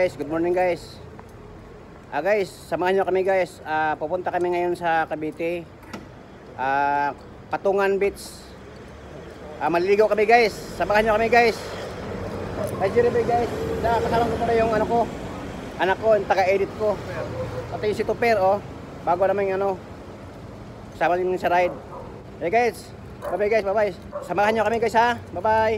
Guys, good morning guys. Guys, samahan nyo kami guys. Pupunta kami ngayon sa Cavite. Patungan Beach. Maliligo kami guys. Samahan nyo kami guys. Hi Jeremy guys. Kasama ko pala yung anak ko, yung taga-edit ko. Pati yung si Tuper bago naman yung kasama nyo sa ride. Hey guys, bye bye guys, bye bye. Samahan nyo kami guys ha. Bye bye.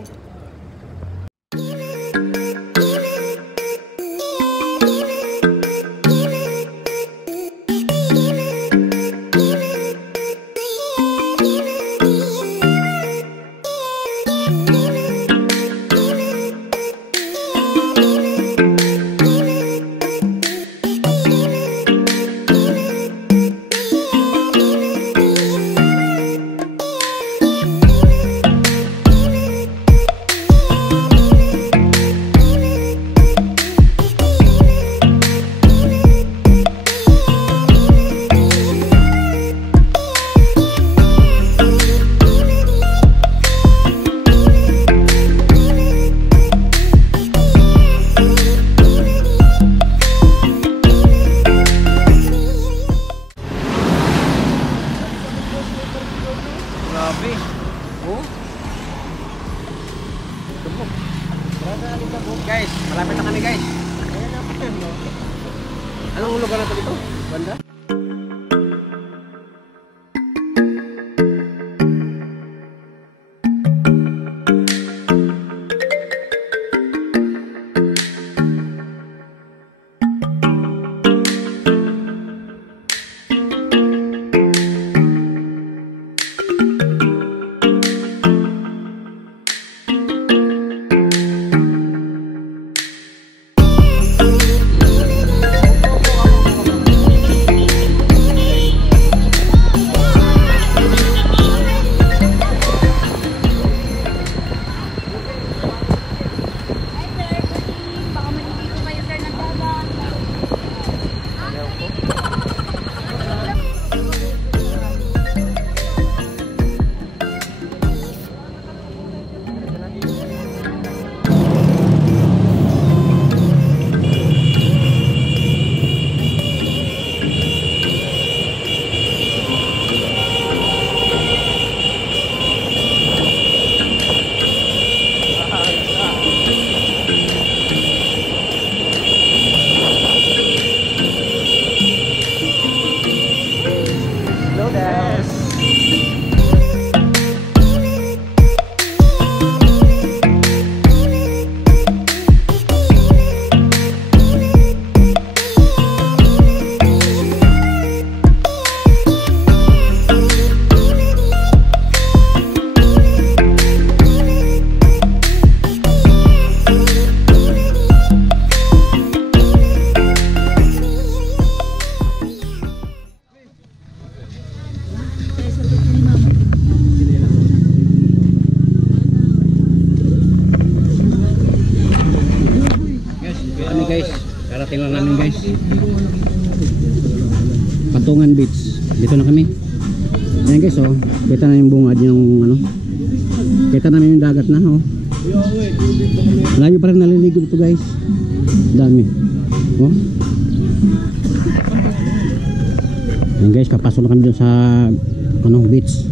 Guys, malapit na kami guys. Anong lugar na dito? Banda? Guys, karating lang namin guys. Patungan Beach. Dito na kami. Ayan guys kita na yung bungad yung kita namin yung dagat na Layo pa rin naliligo ito guys. Dami. Ayan guys, papasok na kami dun sa beach.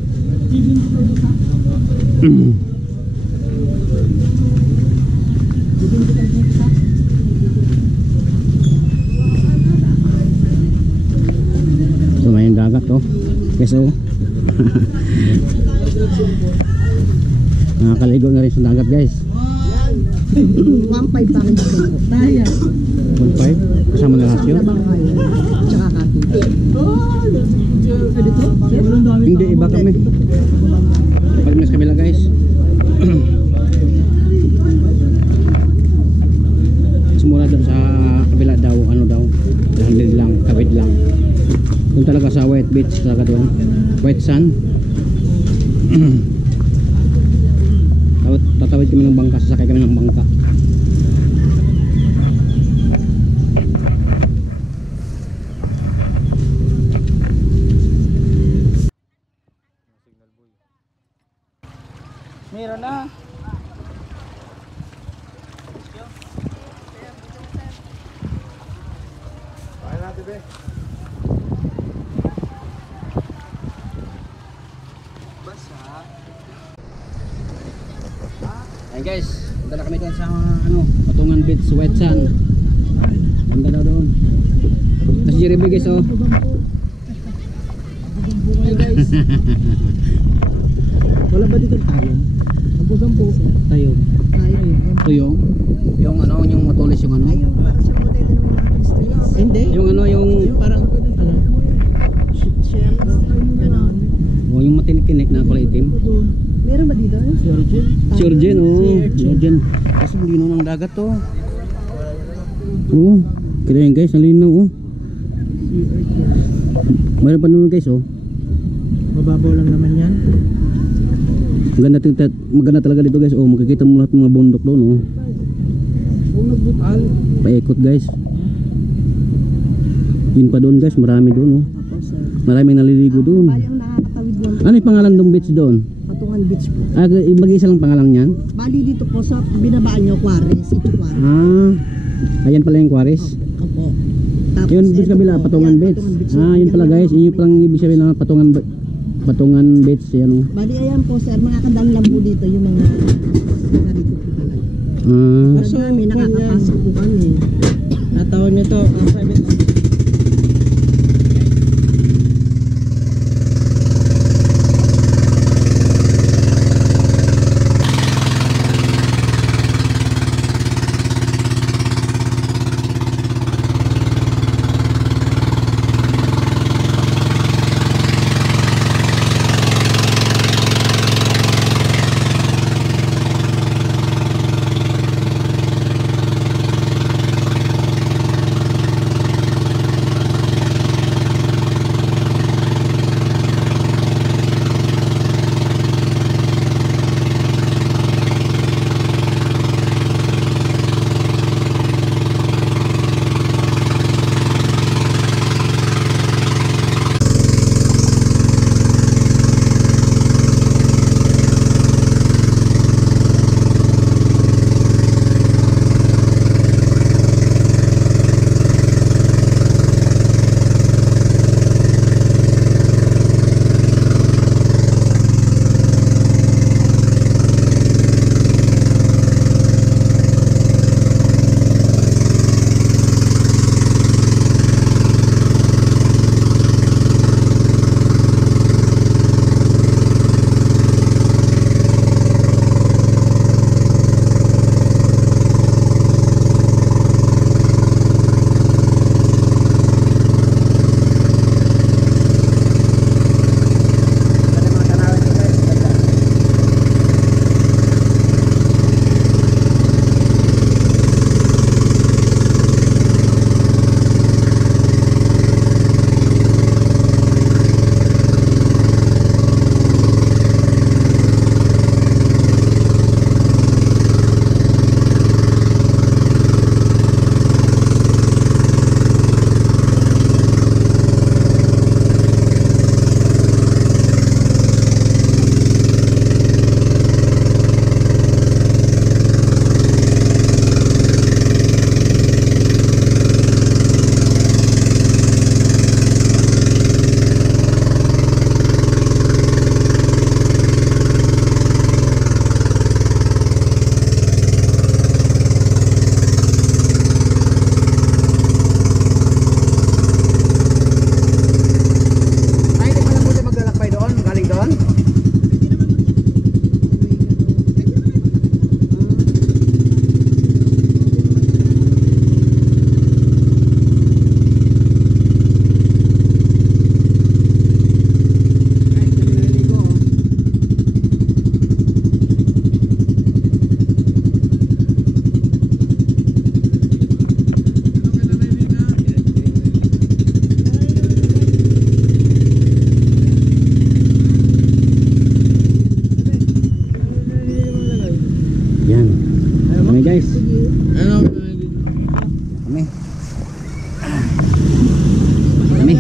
May dagat guys nakakaligo na rin sa dagat guys. 1.5 pa rin dito. 1.5 kasama na rasyo tsaka kaki. Hindi, iba kami pag mas kabila guys. Semula doon sa kabila daw handle lang, kawit lang. Doon talaga sa White Beach talaga doon. White Sand. Tatawid kami ng bangka, sasakay kami ng bangka. Meron na. Ayan guys, punta na kami doon sa ano, Patungan Beach, White Sand. Ganda daw doon. Tapos Jeremy guys oh. Wala ba dito tayo? Sampu-sampu. Tayo. Tuyong. Yung ano, yung matulis yung ano. Ayun, para sa hotel na may mga Christians. Hindi. Yung ano, yung Parang, ano? Shell. Ganon. oh, yung matinik-tinik na kulay itim. Meron ba dito? Surgeon, oh. Surgeon. Kasi lino ng dagat to. Oh, kita yan guys, ang linaw oh. Mayroon pa nun guys oh. Mababaw lang naman yan. Maganda talaga dito guys. Oh, makikita mo lahat ng mga bundok doon oh. Kung nagbutal. Paikot guys. Yun pa doon guys, marami doon oh. Tapos, Maraming naliligo doon. bali ang nakakatawid lang. Ano yung pangalan ng beach doon? Patungan Beach po. Ah, mag-isa lang pangalan niyan? Bali dito po sa binabaan nyo, Juarez. Ito Juarez. Ah, ayan pala yung Quaris. Opo. Tapos, Yun doon sa ito kabila, po, Patungan yan, Beach. Patungan Beach. Ah, yun pala guys. Yun palang ibig sabihin ng Patungan Beach. Yan oh. Bali ayan po sir, mga kadang lang po dito yung mga narito po talaga. Ah, Kaso kami nakakapasok po kami. Natawag nito ang private. guys. Ano? Kami. Kami.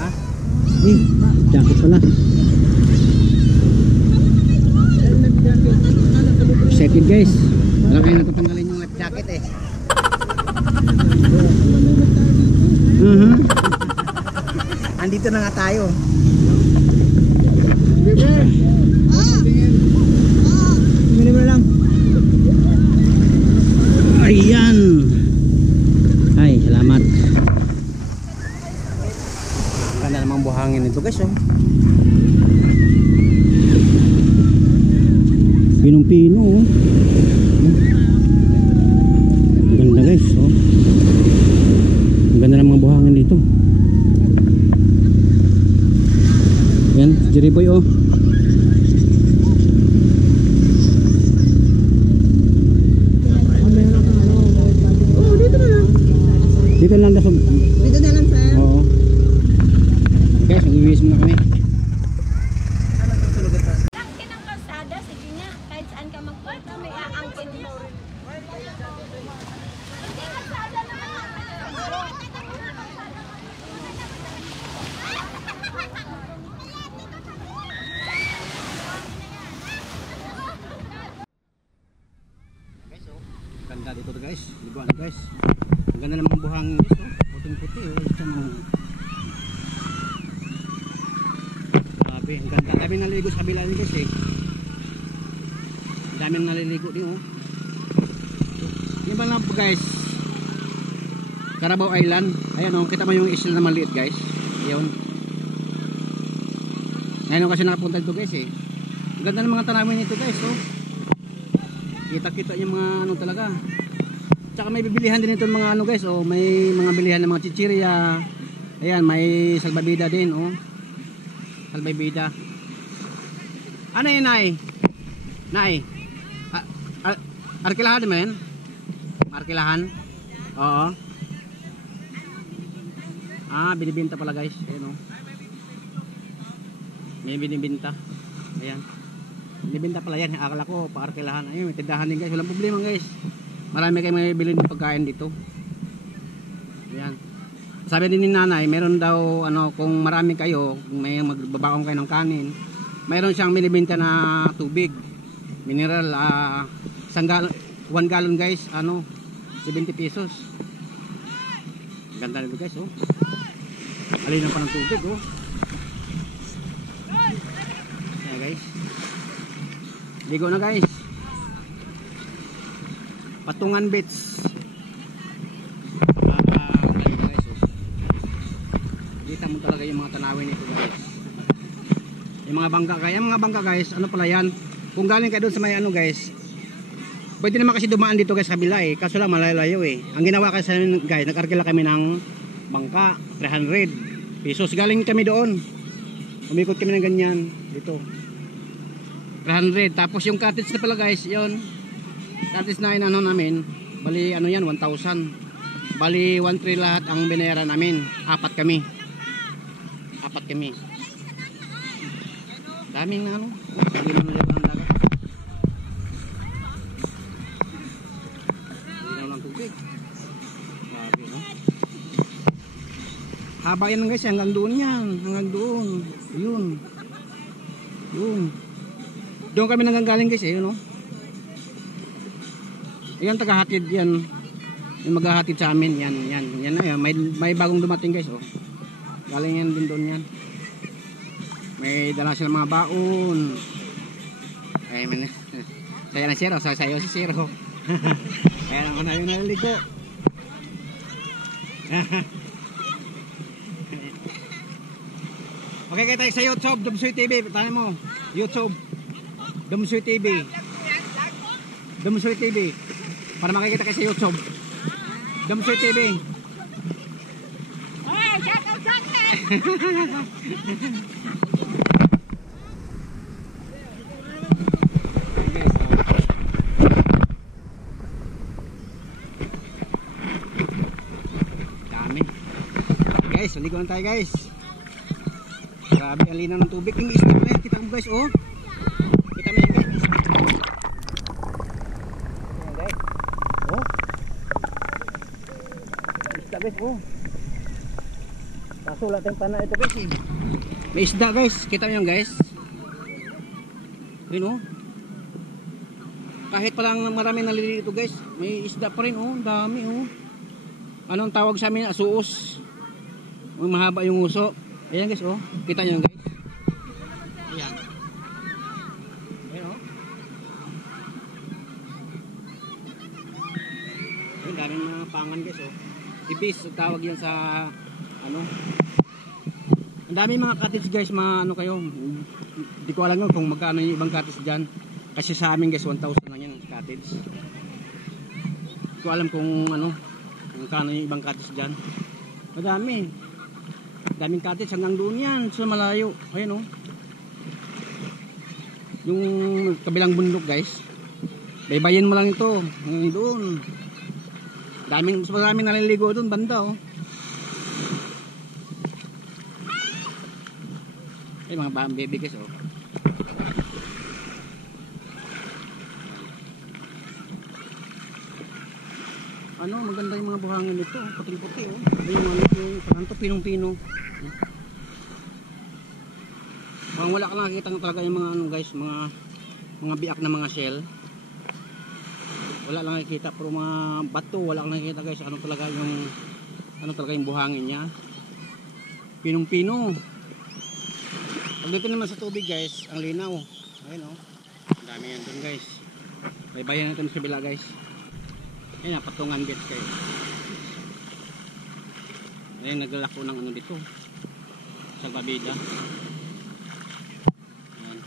Ha? Jacket pala. Excited guys. Wala kayo natatanggalin yung life jacket eh. Andito na nga tayo. Ganda namang buhangin nito guys, oh. Pinong-pino, oh. Ang ganda guys, oh. Ang ganda namang buhangin dito. Yan, Jerry Boy, oh. Dito lang daw. Dito na lang, sir. Oo. Guys, mag-iwis muna kami. Angkin ang kalsada, sige nga. Kahit saan ka magpunta, may aangkin mo. Hindi kalsada naman. Guys, oh. Ganda dito guys. Liguan guys. Ang ganda namang buhangin guys, oh. Puting-puti, oh. Ito mo. Grabe, ang ganda. Dami naliligo sa kabila niya guys, eh. Ang dami naliligo din, oh. Yan ba lang po guys? Carabao Island. Ayan, oh. Kita mo yung isla na maliit guys. Ayun. Ngayon kasi nakapunta dito guys, eh. Ang ganda ng mga tanawin nito guys, oh. Kita-kita yung mga ano talaga. Tsaka may bibilihan din ito mga ano guys, oh. May mga bilihan ng mga chichirya. Ayan, may salbabida din, oh. Salbabida. Ano yun, Nay? Nay? Arkilahan din mo yan? Arkilahan? Oo. Ah, binibinta pala guys. Ayan, oh. May binibinta. Ayan. Binibinta pala yan. Akala ko paarkilahan. Ayun, may tindahan din guys. Walang problema guys. Marami kayo may bilhin ng pagkain dito. Ayan. Sabi din ni nanay, meron daw ano, kung marami kayo, kung may magbabaong kayo ng kanin, mayroon siyang binibinta na tubig. Mineral, 1 gallon guys, ano, 70 pesos. Ganda nito guys, oh. Alin pa ng tubig, oh. Ayan guys. Ligo na guys. Patungan Beach. Guys, oh. Kita mo talaga yung mga tanawin nito guys. Yung mga bangka guys, ano pala yan? Kung galing kayo doon sa may ano guys, pwede naman kasi dumaan dito guys sa kabila, eh. Kaso lang malalayo, eh. Ang ginawa kasi sa amin guys, nag-arkila kami ng bangka, 300 pesos. Galing kami doon. Umikot kami ng ganyan dito. 300. Tapos yung cottage na pala guys, yun. Cottage na ano namin, bali ano yan, 1,000. Bali 1,300 lahat ang binayaran namin. Apat kami. Daming ano. Hindi naman nalip ng dagat. Hindi naman ng tubig. Grabe, no? Haba yan guys, hanggang doon yan. Hanggang doon. Yun. Doon kami nanggagaling guys, eh, no? Yan, tagahatid yan. Yung maghahatid sa amin, yan na yan. May bagong dumating guys, oh. Galing yan din doon yan. May dala sila mga baon. Ay, man. Saya na Zero, sayo si Zero. Kaya naman na yung naliligo. Okay, kayo tayo sa YouTube, Dumsoy TV. Tanya mo, YouTube. Dumsoy TV. Dumsoy TV. Para makikita kayo sa YouTube. Dumsoy TV. Hey, shout out sa akin! Dami. Guys, maligo na tayo guys. Grabe, ang linaw ng tubig. Yung isda pala yan. Kita mo guys, oh. Kita mo yan guys. Ayan guys. Oh. Isda guys, oh. Kaso wala tayong pana ito guys, eh. May isda guys. Kita mo yan guys. Yun, oh. Kahit palang marami naliligo ito guys, may isda pa rin, oh. Dami, oh. Anong tawag sa amin? Asuos. Mahaba yung uso. Ayan guys, oh. Kita nyo guys. Ayan. Ayan, oh. Ayan, daming mga pangan guys, oh. Tipis, tawag yan sa ano. Ang dami mga cottage guys, ano kayo. Hindi ko alam kung magkano yung ibang cottage diyan. Kasi sa amin guys 1,000 lang yan ang cottage. Hindi ko alam kung magkano yung ibang cottage diyan. Madami. Daming cottage hanggang doon yan sa malayo. Ayun oh. Yung kabilang bundok guys. Baybayin mo lang ito hanggang doon. Maraming naliligo doon banda oh. Ay mga baby guys oh. Maganda yung mga buhangin nito, puting-puti oh. Yung parang to pinong-pino. Parang wala ka nakikita talaga yung mga guys, mga biak na mga shell. Wala lang nakikita, pero mga bato wala kang nakikita guys. Talaga yung buhangin niya. Pinong-pino. Pag dito naman sa tubig guys, ang linaw. Ayun oh. Ang dami yan dun guys. Baybayan natin sa bila guys. Ayun na, Patungan Beach kayo. Ayun, naglalako ng dito. Salvavida. Ayan.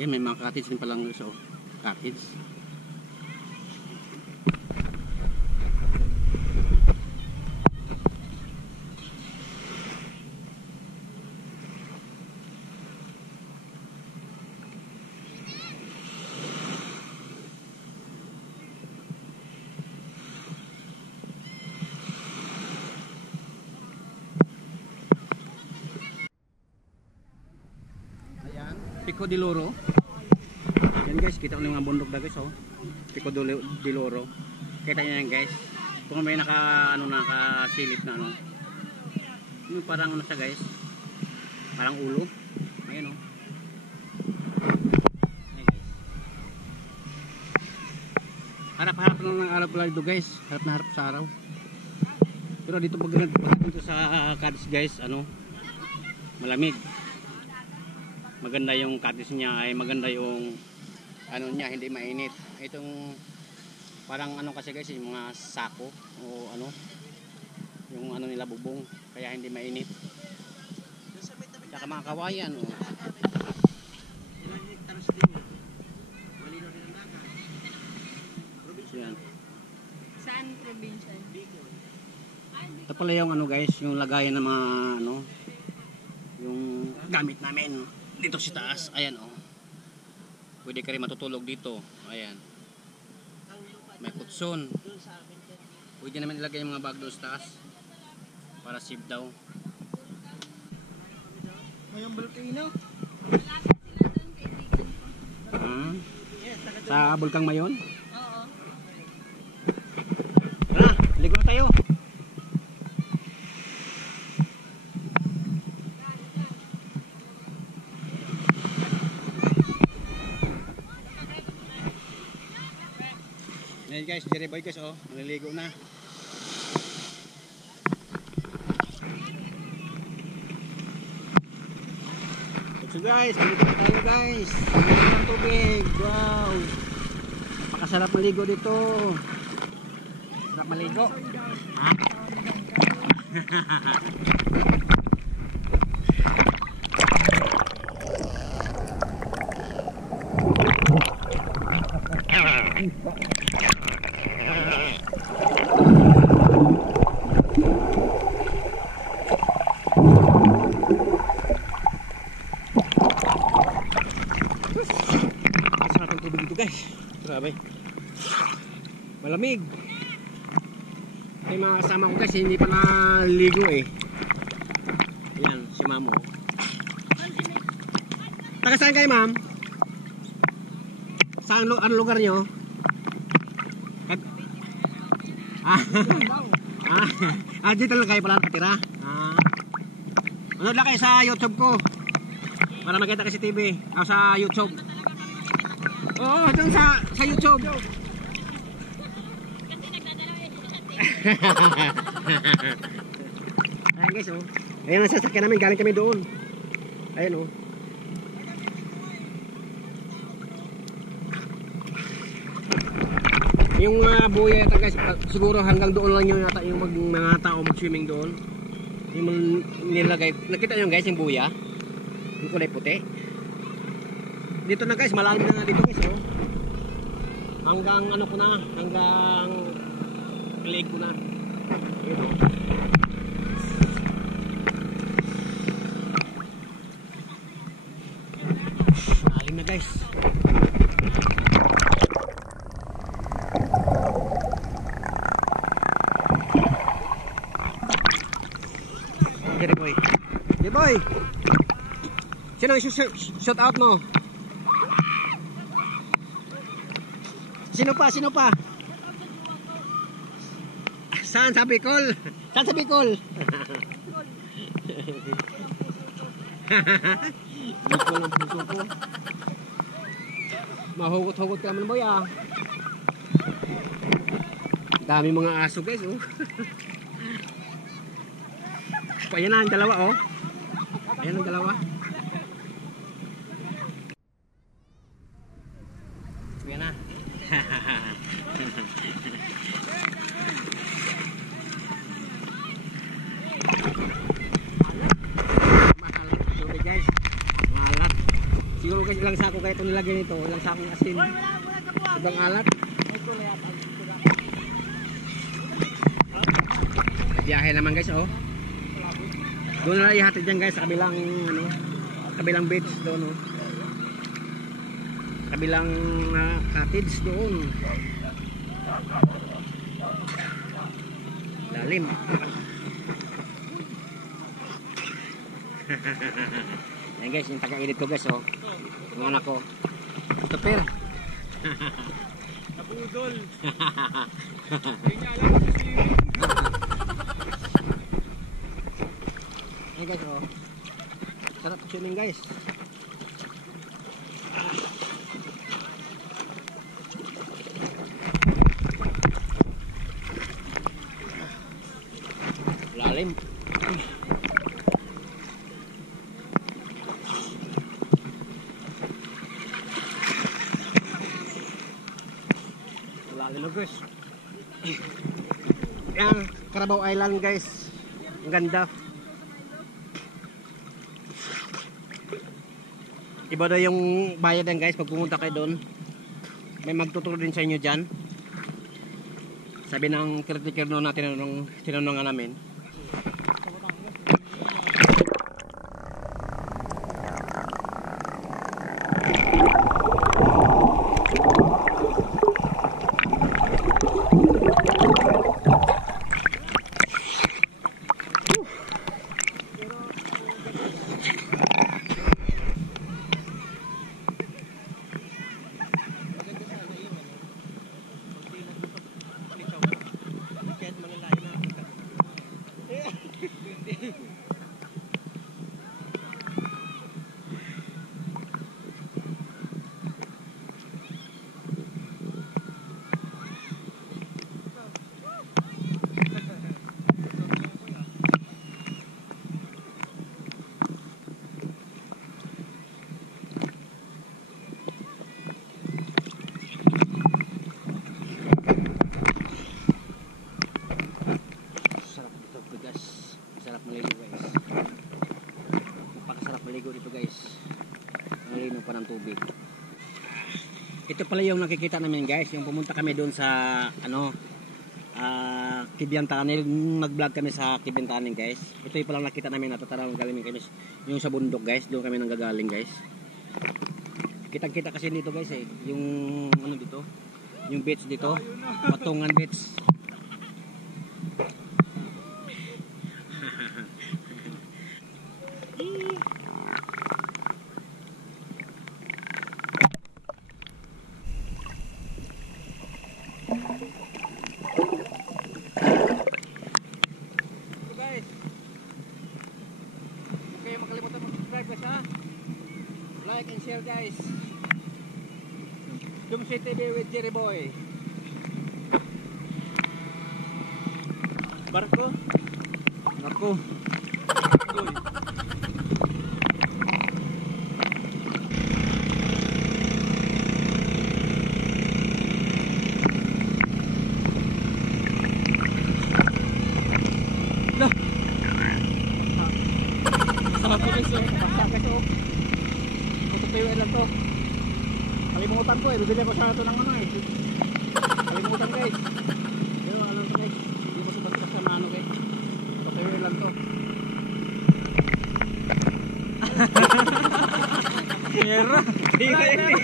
Ayan, may mga cottage din palang so. Cottage. Pico de Loro. Yan guys, kita ko yung mga bundok na guys oh. Pico de Loro. Kita niyo yan guys. Kung may nakasilip na yung parang siya guys. Parang ulo. Ayun oh. Ayun guys. Harap-harap lang ng araw pala dito guys. Harap na harap sa araw. Pero dito pag dito sa cottage guys, malamig. Maganda yung cottage niya, ay maganda yung niya, hindi mainit. Itong parang kasi guys, yung mga sako o yung nila bubong, kaya hindi mainit. Saka mga kawayan oh. Yan. Saan probinsya? Ito pala yung guys, yung lagayan ng mga yung gamit namin dito sa taas. Ayan oh. Pwede ka rin matutulog dito. Ayan. May kutson. Pwede naman ilagay yung mga bag doon sa taas para safe daw. Ngayong volcano. Sa Bulkang Mayon? Oo. Tara, ligo na tayo. Ayan guys, Jerry Boy guys oh, maliligo na. So guys, maliligo tayo guys. Maliligo ng tubig. Wow. Napakasarap maligo dito. Sarap maligo. Ha? Sarap ang tubig dito guys. Grabe. Malamig. May mga kasama ko guys, hindi pa naligo eh. Ayan, si Mamo. Taga saan kayo ma'am? Saan lugar nyo? Dito lang kayo pala nakatira. Manood lang kayo sa YouTube ko para makita kayo sa TV o sa YouTube. Oo, dun sa YouTube. Ayan guys oh. Ayan ang sasakyan namin, galing kami doon. Ayan oh. Yung buya yata guys, siguro hanggang doon lang yung yata yung mga tao mag-swimming doon. Yung nilagay. Nakita nyo guys yung buya? Yung kulay puti. Dito na guys, malalim na nga dito guys. Oh. Hanggang ano ko na, hanggang leg ko na. Yun, oh. Malalim na guys. Jerry boy. Jerry boy. Sino yung shout out mo? Sino pa? Sino pa? Saan sa Bicol? Saan sa Bicol? Bicol ang puso ko. Mahugot-hugot ka naman boy ah. Dami mga aso guys oh. Ayan na ang dalawa oh. Ayan ang dalawa. Ayan na. Mahal tubig guys. Mahalat. Siguro guys ilang sako kayo itong nilagay nito. Ilang sakong asin. Sobrang alat. Biyahe naman guys oh. Doon na ihatid dyan guys sa kabilang ano, kabilang beach doon oh. Kabilang cottage doon. Lalim. Yan guys, yung taga-edit ko guys oh. Yung anak ko. Ito per. Napudol. Hey guys oh. Sarap swimming guys. Lalim. Lalim na guys. Yan, Carabao Island guys. Ang ganda. Iba daw yung bayad yan guys pag pumunta kayo doon. May magtuturo din sa inyo dyan. Sabi ng caretaker noon na tinanong namin. Sarap maligo guys. Napakasarap maligo dito guys. Ang linaw pa ng tubig. Ito pala yung nakikita namin guys. Yung pumunta kami doon sa ano Kibyantanin. Nag-vlog kami sa Kibyantanin guys. Ito yung palang nakita namin. Natataraw galing kami yung sa bundok guys. Doon kami nanggagaling guys. Kitang-kita kasi dito guys eh. Yung ano dito. Yung beach dito. Patungan beach. Like and share guys. Dumsi TV with Jerry Boy. Barko. Nakalimutan ko eh. Bibili ko sa ito ng ano eh. Nakalimutan guys. Pero ano to guys. Hindi ko sabat sa mano guys. Patuloy lang to. Mira. Tira yun eh.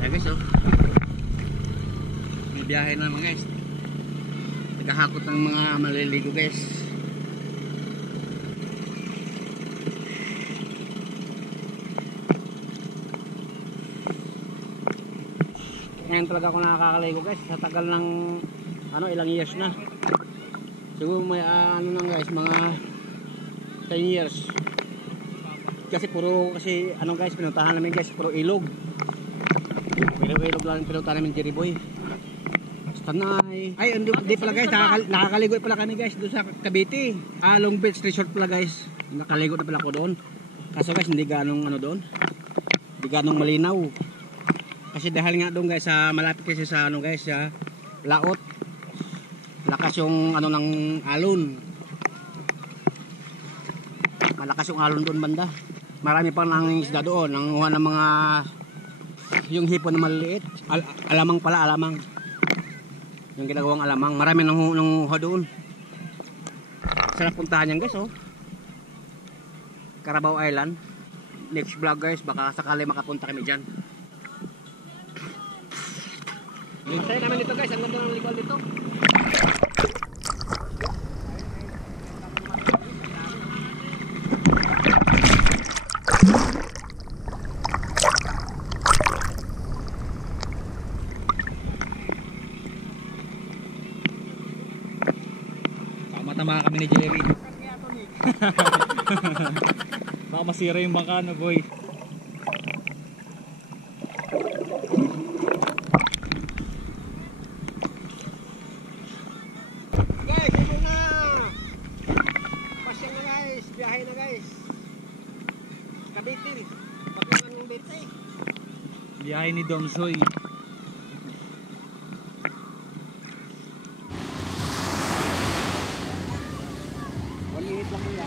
Ayan guys oh. May biyahe na naman guys. Nagahakot ng mga maliligo guys. Ngayon talaga ako nakakaligo guys. Sa tagal ng ano, ilang years na. Siguro may ano nang guys, mga 10 years. Kasi ano guys, pinuntahan namin guys, puro ilog. Pero ilog lang pinuntahan namin Jerry Boy. Tanay. Ay, hindi pala guys, nakakaligo pala kami guys doon sa Cavite. Long Beach Resort pala guys. Nakaligo na pala ako doon. Kaso guys, hindi ganong ano doon. Hindi ganong malinaw. Kasi dahil nga doon guys, malapit kasi sa ano guys, sa laot. Lakas yung ano ng alon. Malakas yung alon doon banda. Marami pang nangingisda doon. Nanguha ng mga yung hipon na maliliit. Alamang pala, alamang. Yung ginagawang alamang. Marami nanguha doon. Sarap puntahan yan guys oh. Carabao Island. Next vlog guys, baka sakali makapunta kami dyan. Masaya namin dito guys, ang ganda ng ligaw dito. Tama kami ni Jerry. Baka masira yung bangka no boy. Guys, ito na! Pasyang na guys, biyahe na guys. Cavite, pagkaman ng Cavite. Biyahe ni Domsoy. Walit lang nila.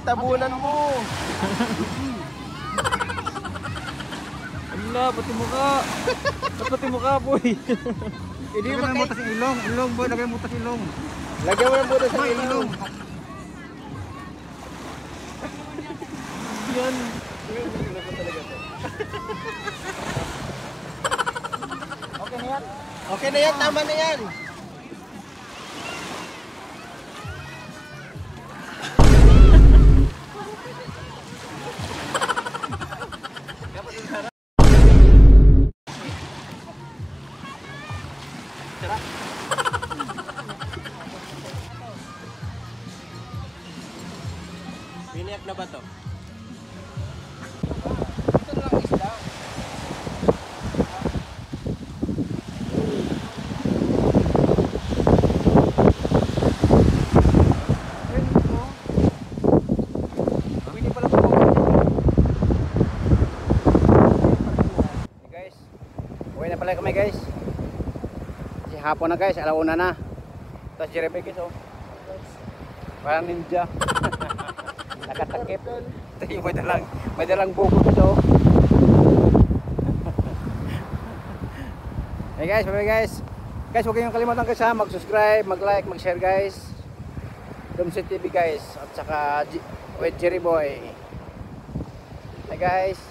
Tabunan mo. Ala, pati mukha. Pati mukha, boy. Hindi mo Lagyan mo tas ilong. Ilong, boy. Lagyan mo tas ilong. Lagyan mo ng buto sa ilong. Yan. Okay na yan? Okay na yan, tama na yan. Piniyak na ba to? Ito lang isda. Guys, uwi na pala kami guys. Kasi hapon na guys, alauna na. Tapos Jeremy guys oh. Parang ninja. Nakatakip. Ito yung may dalang buko dito. Hey guys, bye guys. Guys, huwag kayong kalimutan guys ha, mag-subscribe, mag-like, mag-share guys. Domsoy TV guys. At saka with Jerry Boy. Hey guys.